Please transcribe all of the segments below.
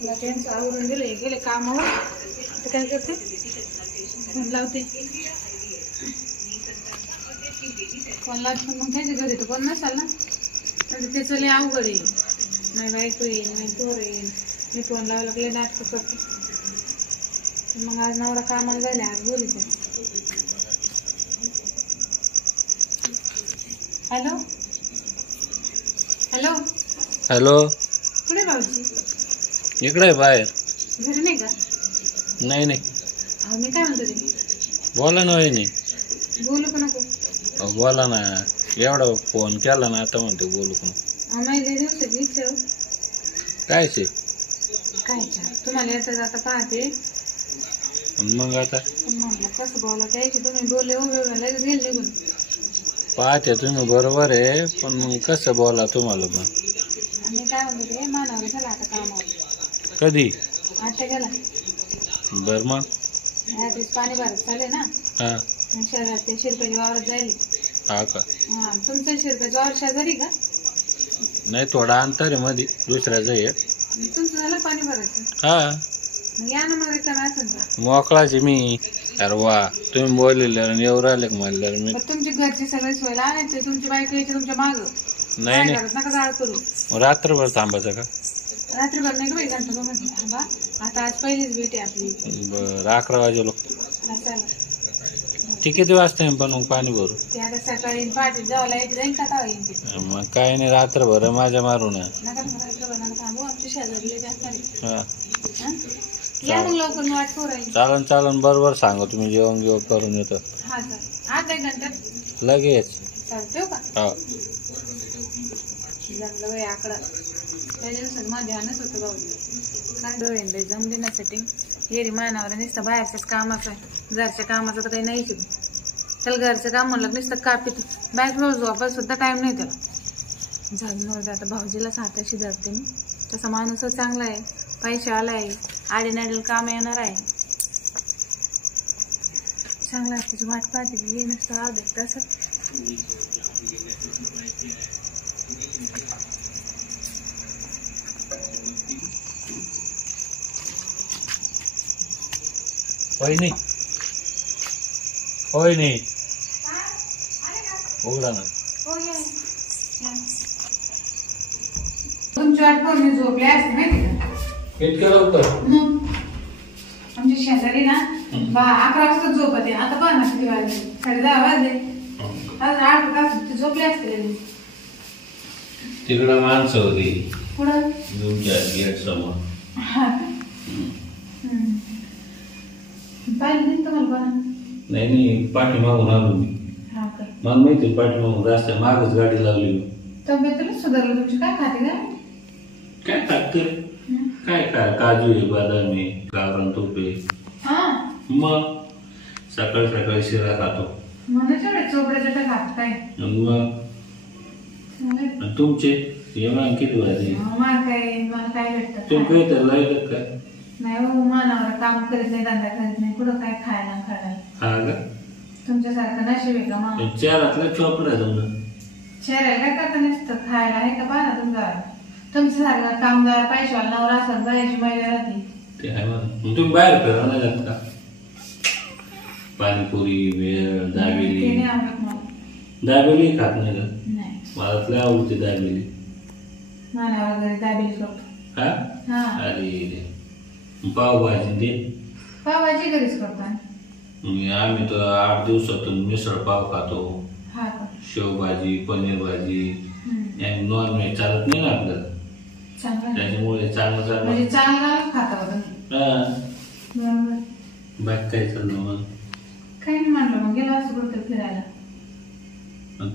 त्यांचं आवरून गेले गेले कामावर. तर काय करते फोन लावते फोन लावते मग त्याच्या घरी तर कोण नसाल ना म्हणजे त्याचं लय अवघड आहे. नाही बायको येईल नाही पोर येईल मी फोन लावायला लागले नाटक करते. मग आज नवरा कामाला झाले आज बोलते. हॅलो हॅलो हॅलो कुठे भाऊजी? इकडे बाहेर. घरी नाही का? नाही नाही अहो मी काय म्हणतो ते बोला ना वहिनी. बोलू का नको? अहो बोला ना एवढा फोन केला ना आता म्हणते बोलू का नको. माझ्या दिवसाची इच्छा हो. काय ते काय तुम्हाला येतं आता पाहते मग आता म्हणलं कसं बोला त्याशी तुम्ही बोलले उभे लगेच गेले निघून. पाहते तुम्ही बरोबर आहे पण मग कसं बोला तुम्हाला पण. मी काय म्हणतो ते मानावर झाला आता कामावर. कधी? आता गेला. बर मग रात्रीच पाणी भरत चाले ना. हा शहरात ते शिरप्याची वावरात जाईल. हा का? हा तुमचं शिरप्याचं वावर शेजारी का? नाही थोडा अंतर आहे मध्ये दुसऱ्याचं आहे. तुमचं झालं पाणी भरायचं? हा मग या ना मग रिकामी असेल तर. मोकळाचे मी. अरे वा तुम्ही बोलले येऊ राहिले म्हणलं मी. तुमची घरची सगळी सोय आणायची तुमची बायको यायची तुमच्या माग. नाही नाही नका जाळ करू. रात्रभर थांबायचं का? रात्रभर नाही बाई घंटा थांबा. आता आज पहिलीच भेट आहे आपली. बरं 11 वाजेलो. चला ते किती वाजता पण मग पाणी भरू? ते आता सकाळी पहाटे जावं यायचं जाईन का तावा येईन ते. मग काय नाही रात्रभर माझ्या मारू ना. नका रात्रभर नका थांबू आमच्या शेजारी जास्त आहे. हा या मग लवकर मी वाट राहील. चालन चालन बरोबर सांगा तुम्ही जेवण घेऊन करून येतो. हा सर आज 1 घंट्यात लगेच. चालते का? हो जमलं बाई आकडा त्या दिवसात माझ्या ध्यानच होतं भाऊ. काय डोळे जमले ना सेटिंग येरी मानावर नुसतं बाहेरच्याच कामाचं आहे. घरच्या कामाचं तर काही नाहीच. त्याला घरचं काम म्हणलं नुसतं कापीत बॅग रोज वापस सुद्धा टाइम नाही त्याला. झालं आता भाऊजीला हाताशी धरते मी. तसा माणूसच चांगला आहे पैसे आला आहे आडीनाडील काम येणार आहे चांगला आहे. त्याची वाट पाहते ये नसतं अर्ध्या तासात. वहिनी वहिनी उघडा ना. तुमची आठवण मी झोपले असते माहिती का? इतकं लवकर? आमच्या शेजारी ना 11 वाजता झोपते. आता पहा ना किती वाजले 10:30 वाजले. अजून 8 तास झोपले असते. तिकडं माणसं होती पुढं तुमच्या गेट समोर. पाहिलं नाही तुम्हाला बघा. नाही नाही पाठीमागून आलो मी. मला माहिती पाठीमागून रस्त्या मागच गाडी लावली. तब्येतच सुधारलं तुमची. काय खाते काय खाते काय काय काजू आहे बदाम आहे गावरान तूप आहे. मग सकाळी सकाळी शिरा खातो. चोपड्याचं खात काय मग तुमचे जेवण किती वाजले? मला काय भेटत तुम्ही काही तर लावलं काय? नाही हो मानावर काम करीत नाही धंदा करीत नाही कुठं काय खायला खायला. हा का? तुमच्यासारखं नशीब आहे का मग? चारातलं चोपडा जाऊन शहराला काय करता नसतं खायला आहे का बा ना तुमचा. तुमच्यासारखं कामदार पैशावाला नवरा असत बायाची महिला राहते. ते आहे म्हणून तुम्ही बाहेर फिरा नाही जात का? पाणीपुरी भेळ दाबेली. दाबेली खात नाही का? मला लय आवडते दाबेली. मानावर घरी दाबेली करतो. हा अरे पावभाजी ते पावभाजी घरीच करतो. आम्ही तर 8 दिवसातून मिसळ पाव खातो. शेवभाजी पनीर भाजी नॉन व्हेज चालत नाही ना आपल्याला. त्याच्यामुळे चांगलं बाकी काय चाललं मग? काही नाही म्हणलं मग गेलो असं कुठं फिरायला.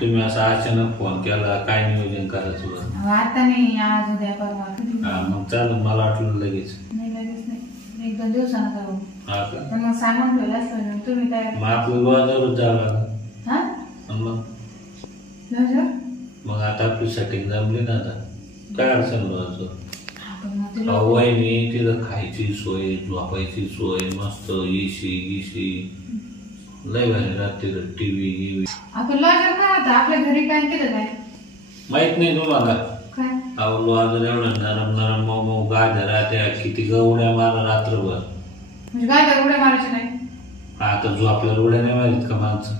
तुम्ही असा अचानक फोन केला काय नियोजन करायचं? आता नाही आज उद्या परवा. मग चालू मला वाटलं लगेच. नाही लगेच नाही 1-2 दिवसांना जाऊ. हा का? मग सामान ठेवलं असतं तुम्ही काय मग आपलं बाजारच जावं लागलं. मग आता आपली सेटिंग जमली ना आता काय अडचण व्हायचं. वहिनी तिथं खायची सोय झोपायची सोय मस्त एसी लय भारी राहते टीव्ही. आपण लॉजर काय होतं आपल्या घरी काय केलं काय माहित नाही तुम्हाला? काय लॉजर एवढा नरम नरम मऊ मऊ बाहेर राहत्या किती उड्या मारा रात्रभर. म्हणजे बाहेर उड्या मारायच्या नाही. आता जो आपल्याला उड्या नाही मारित का माणसं.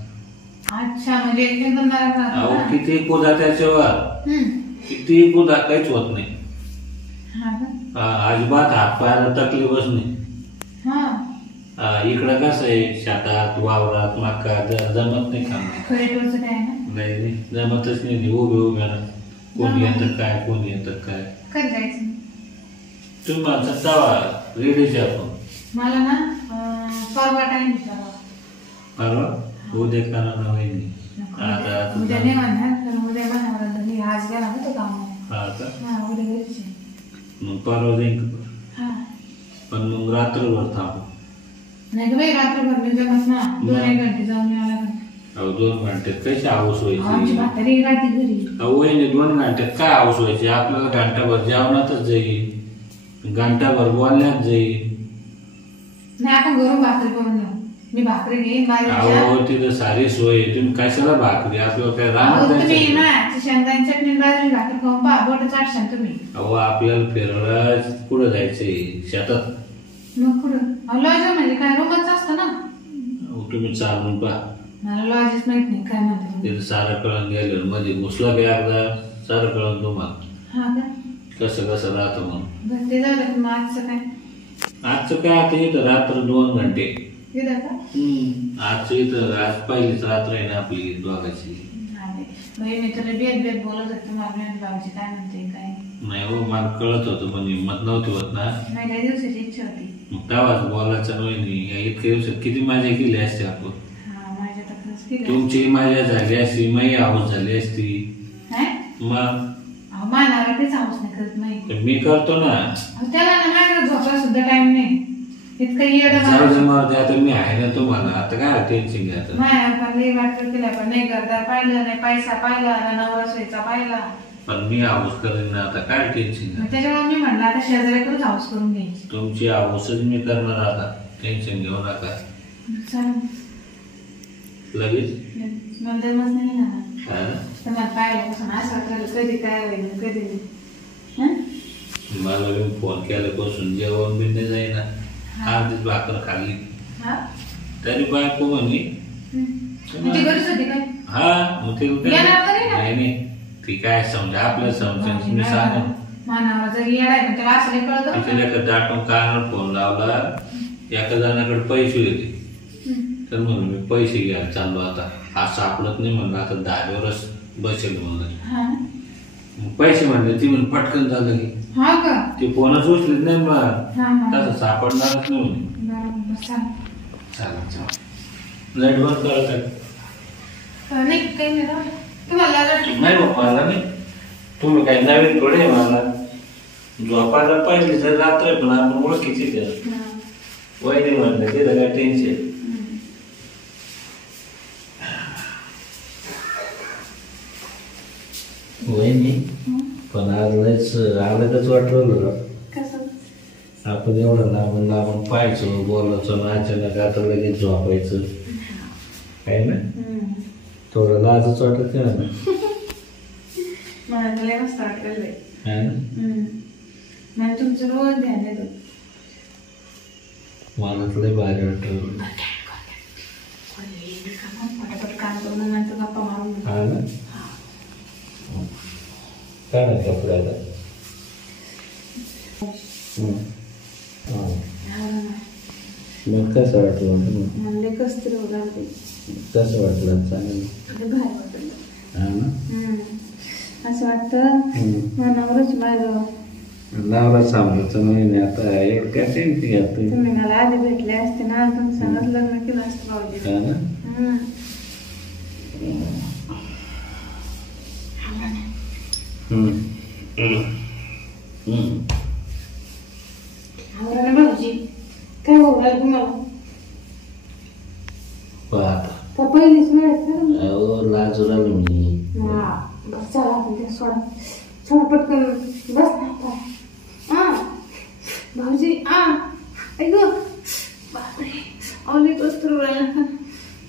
अच्छा म्हणजे एकदम अहो किती कुदा त्याच्यावर, किती कुदा काहीच होत नाही. अजिबात हात पायाला तकलीफच नाही. इकडं कसं आहे शेतात वावरात मका जमत नाही काम. नाही जमतच नाही. उभे उभ्या कोणी येतं काय कोणी येतं काय. तुम्ही माझा तवा रेडीचे आपण. मला ना परवा टाइम परवा उद्या करा ना वहिनी. उद्या नाही म्हणणार तर उद्या म्हणणार आज गेला ना तो काम. उद्या घरीच मग परवा जाईन पण मग रात्रभर थांबू. नाही बाई रात्रभर मी जमत ना 2 घंटे जाऊन यायला. अहो 2 घंट्यात कशी हाऊस व्हायची. आमची म्हातारी राहते घरी. अहो वहिनी 2 घंट्यात काय हाऊस व्हायची. आपल्याला घंटाभर जेवणातच जाईल, घंटाभर बोलण्यात जाईल. नाही आपण घरून भाकरी करून जाऊ. मी भाकरी घेईन. अहो तिथं सारी सोय. तुम्ही कशाला भाकरी आपल्याला काय राहणार. तुम्ही ना शेंगदाणे चटणी बाजरी भाकरी खाऊन पहा बोट चाटशान तुम्ही. अहो आपल्याला फिरायला कुठं जायचंय शेतात. मग कुठं लॉज म्हणजे काय रूमच असतं ना. तुम्ही चालून पहा. मला लॉजच माहित नाही काय म्हणतात. तिथं सारं कळण गेलं मध्ये घुसला की एकदा सारं कळण तुम्हाला कसं कसं राहतं. मग ते झालं मग आजचं काय. आजचं काय आता इथं रात्र 2 घंटे. आजचं इथं आज पहिलीच रात्र आहे ना आपली दोघांची. मी तुला बेत बोलत होते तुम्हाला बाबाची काय म्हणते काय नाही. हो मला कळत होतं पण हिंमत नव्हती होत ना. नाही त्या दिवसाची इच्छा होती. मग तेव्हाच बोलायचं नाही. इतक्या दिवसात किती मजा केली असते आपण. तुमची मजा झाली असती मग हाऊस झाली असती. मग मानावर तेच हाऊस नाही करत नाही. मी करतो ना. त्याला ना माझ्या झोपला सुद्धा टाइम नाही. आता मी आहे ना तुम्हाला. आता काय टेन्शन घ्यायचं. नाही वाटत केला पण नाही करता पाहिलं नाही पैसा पाहिला ना नवरा सोयीचा पाहिला. पण मी हाऊस करेन ना. आता काय टेन्शन. त्याच्यामुळे मी म्हणलं आता शेजाऱ्याकडून हाऊस करून घ्यायची. तुमची हाऊसच मी करणार. आता टेन्शन घेऊ नका. लगेच म्हणतात मस्त नाही ना तुम्हाला पाहिल्यापासून असं वाटलं कधी काय होईल कधी नाही. मला फोन केल्यापासून जेवण बी नाही जाईना. अर्धीच भाकर खाल्ली तरी बायको म्हणे. हा मग ते नाही ती काय समजा आपल्याला समजा. मी सांगून दाटून कानावर फोन लावला. एका जणाकडे पैसे होते तर म्हणून मी पैसे घ्यायला चाललो. आता आज सापडत नाही म्हणलं. आता दारीवरच बसेल म्हणलं. पैसे म्हणले ती म्हणून पटकन झालं की ते फोनच उचलीत नाही. मग तसं सापडणारच नाही म्हणे. चालेल लाईट बंद करत नाही बाप्पा नाही. तुम्ही काही नवीन थोडे मला झोपायला पाहिजे जर रात्र पण आपण ओळखीची वहिनी म्हणलं तिथं काय टेन्शन. वहिनी पण आज लयच आलंच वाटलं. आपण एवढं लांबून पाहायचो बोलायचो ना अचानक आता लगेच झोपायचं आहे ना. थोडं लाजच वाटत ना. तुमचं रोज ध्यान देतो. मला तर लय भारी वाटत. काम करून नंतर गप्पा मारून हा ना. काय नाही कपड्याला मग कसं वाटलं. म्हणले कसतरी कसं वाटलं. चालेल हा ना. असं वाटतं मनावरच माझं लावला सांभाळचं नाही. आता काय टेन्शन घ्या. तुम्ही मला आधी भेटले असते ना तुम्ही सांगत लग्न केलं असतं भाऊजी. हा ना. भाऊजी काय होऊ राहिलं तुम्हाला. पहिलीच मिळत लाजू राहिलो मी. चला सोडा सोडा पटकन बस ना. भाऊजी ऐक बापरे अवली कस्तूर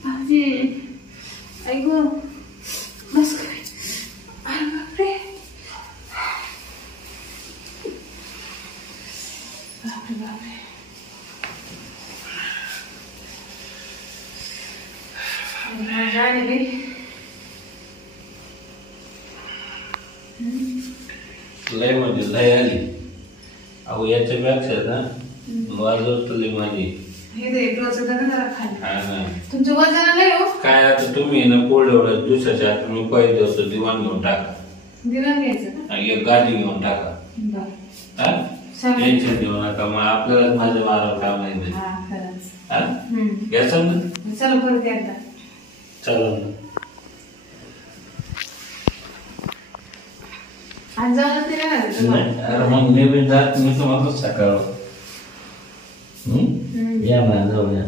भाऊजी ऐक बस बापरे बापरे बापरे. गाडी बाई. लय म्हणजे लय आली. अहो याच्यापेक्षा ना वाजवतली माझी. हे दे डोसं जरा जरा खाली. हा ना. तुमचं वजन लय हो. काय आता तुम्ही ना पोळेवढं दिवसाच्या आत मी पहिले होतो दिवाण घेऊन टाका. दिवाण घ्यायचं का? एक गादी घेऊन टाका. बरं. हा टेन्शन घेऊ नका. मग आपल्याला माझ्या मारावं काम नाही. हा खरंच. हा घ्यायचं ना. चला परत एकदा. चला ना. आज जाऊनच नाही राहणार तुम्हाला. अरे मग मी जात मी तुम्हाला सकाळ या जाऊया.